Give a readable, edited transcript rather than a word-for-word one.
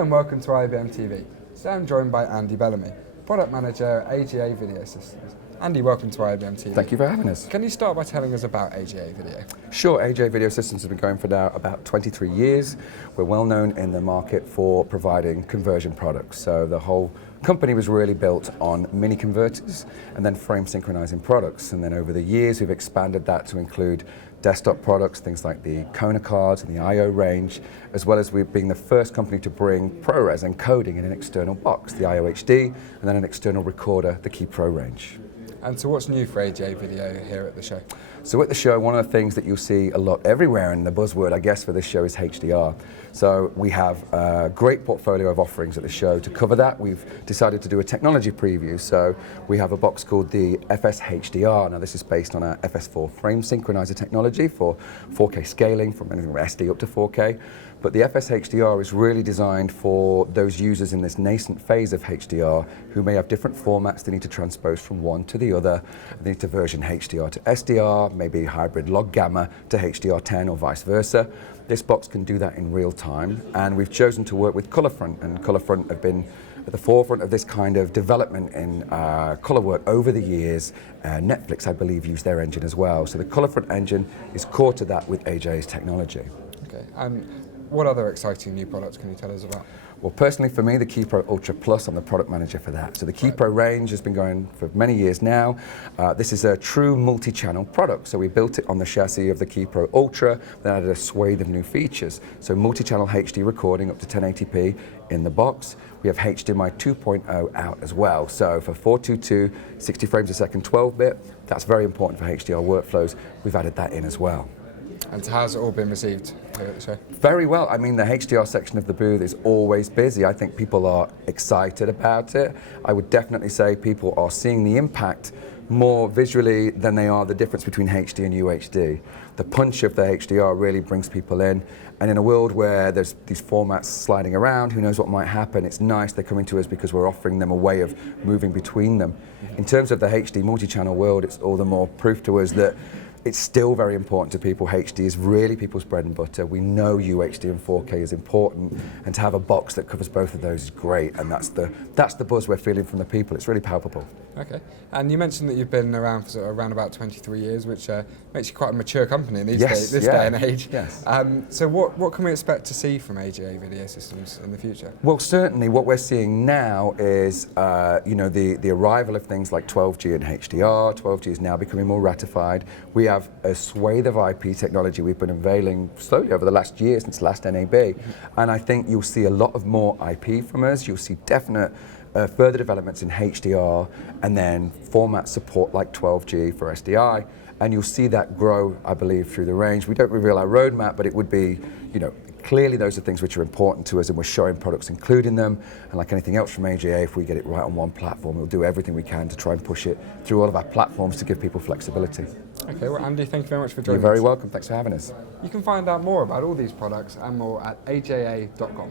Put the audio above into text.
Hello and welcome to IABM TV. Today I'm joined by Andy Bellamy, Product Manager at AGA Video Systems. Andy, welcome to IABM TV. Thank you for having us. Can you start by telling us about AGA Video? Sure, AGA Video Systems has been going for now about 23 years. We're well known in the market for providing conversion products. So the whole company was really built on mini converters and then frame synchronizing products. And then over the years, we've expanded that to include desktop products, things like the Kona cards and the I/O range, as well as we've been the first company to bring ProRes encoding in an external box, the I/O HD, and then an external recorder, the Key Pro range. And so what's new for AGA Video here at the show? So at the show, one of the things that you'll see a lot everywhere, and the buzzword, I guess, for this show is HDR. So we have a great portfolio of offerings at the show. To cover that, we've decided to do a technology preview. So we have a box called the FS HDR. Now this is based on our FS4 frame synchronizer technology for 4K scaling from anything from SD up to 4K. But the FS HDR is really designed for those users in this nascent phase of HDR who may have different formats they need to transpose from one to the other. They need to version HDR to SDR, maybe hybrid log gamma to HDR10 or vice versa. This box can do that in real time, and we've chosen to work with Colorfront, and Colorfront have been at the forefront of this kind of development in color work over the years. Netflix, I believe, used their engine as well. So the Colorfront engine is core to that with AJ's technology. Okay. What other exciting new products can you tell us about? Well, personally for me, the Key Pro Ultra Plus, I'm the product manager for that. So the Key Pro range has been going for many years now. This is a true multi-channel product. So we built it on the chassis of the Key Pro Ultra, then added a swathe of new features. So multi-channel HD recording up to 1080p in the box. We have HDMI 2.0 out as well. So for 422, 60 frames a second, 12-bit, that's very important for HDR workflows. We've added that in as well. And how's it all been received here at the show? Very well. I mean, the HDR section of the booth is always busy. I think people are excited about it. I would definitely say people are seeing the impact more visually than they are the difference between HD and UHD. The punch of the HDR really brings people in, and in a world where there's these formats sliding around, who knows what might happen, it's nice they're coming to us because we're offering them a way of moving between them. In terms of the HD multi-channel world, it's all the more proof to us that it's still very important to people. HD is really people's bread and butter. We know UHD and 4K is important, and to have a box that covers both of those is great, and that's the buzz we're feeling from the people. It's really palpable. Okay, and you mentioned that you've been around for around about 23 years, which makes you quite a mature company in these days, this day and age. Yes. So what can we expect to see from AGA Video Systems in the future? Well, certainly what we're seeing now is the arrival of things like 12G and HDR. 12G is now becoming more ratified. We have a swathe of IP technology we've been unveiling slowly over the last year since last NAB, and I think you'll see a lot of more IP from us. You'll see definite further developments in HDR, and then format support like 12G for SDI, and you'll see that grow, I believe, through the range. We don't reveal our roadmap, but it would be, clearly those are things which are important to us, and we're showing products including them. And like anything else from AGA, if we get it right on one platform, we'll do everything we can to try and push it through all of our platforms to give people flexibility. Okay, well, Andy, thank you very much for joining us. You're very welcome. Thanks for having us. You can find out more about all these products and more at aja.com.